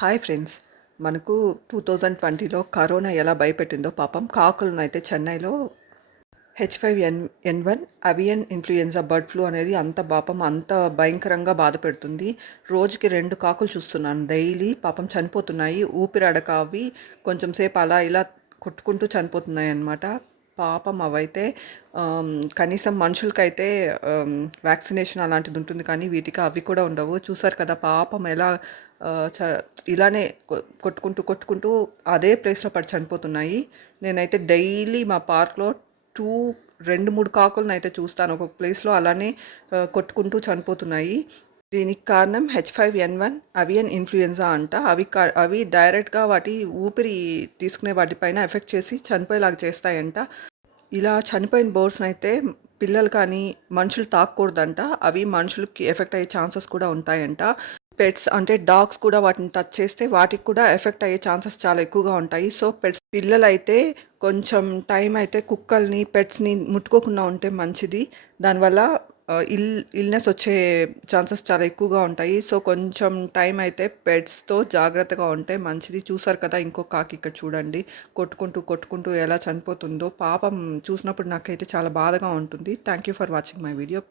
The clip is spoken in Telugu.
Hi friends. మనకు 2020లో కరోనా ఎలా భయపెట్టిందో పాపం కాకులనైతే చెన్నైలో H5N1 అవియన్ ఇన్ఫ్లుయెన్జా బర్డ్ ఫ్లూ అనేది అంత భయంకరంగా బాధపెడుతుంది. రోజుకి 2 కాకులు చూస్తున్నాను డైలీ. పాపం చనిపోతున్నాయి. ఊపిరాడక అవి కొంచెం సేపు అలా ఇలా కొట్టుకుంటూ చనిపోతున్నాయన్నమాట. పాపం అవైతే కనీసం మనుషులకైతే వ్యాక్సినేషన్ అలాంటిది ఉంటుంది, కానీ వీటికి అవి కూడా ఉండవు. చూసారు కదా పాపం ఎలా చ ఇలానే కొట్టుకుంటూ అదే ప్లేస్లో పడి చనిపోతున్నాయి. నేనైతే డైలీ మా పార్క్లో 2-3 కాకులను అయితే చూస్తాను ఒక్కొక్క ప్లేస్లో అలానే కొట్టుకుంటూ చనిపోతున్నాయి. దీనికి కారణం H5N1 అవియన్ ఇన్ఫ్లుయెన్జా అంట. అవి డైరెక్ట్గా వాటి ఊపిరి తీసుకునే వాటిపైన ఎఫెక్ట్ చేసి చనిపోయేలాగా చేస్తాయంట. ఇలా చనిపోయిన బర్డ్స్ని అయితే పిల్లలు కానీ మనుషులు తాకూడదంట. అవి మనుషులకి ఎఫెక్ట్ అయ్యే ఛాన్సెస్ కూడా ఉంటాయంట. పెట్స్ అంటే డాగ్స్ కూడా వాటిని టచ్ చేస్తే వాటికి కూడా ఎఫెక్ట్ అయ్యే ఛాన్సెస్ చాలా ఎక్కువగా ఉంటాయి. సో పెట్స్ పిల్లలైతే కొంచెం టైం అయితే కుక్కల్ని పెట్స్ని ముట్టుకోకుండా ఉంటే మంచిది. దానివల్ల ఇల్నెస్ వచ్చే ఛాన్సెస్ చాలా ఎక్కువగా ఉంటాయి. సో కొంచెం టైం అయితే పెట్స్తో జాగ్రత్తగా ఉంటే మంచిది. చూసారు కదా ఇంకో కాకి ఇక్కడ చూడండి, కొట్టుకుంటూ ఎలా చనిపోతుందో. పాపం చూసినప్పుడు నాకైతే చాలా బాధగా ఉంటుంది. Thank you for watching my video.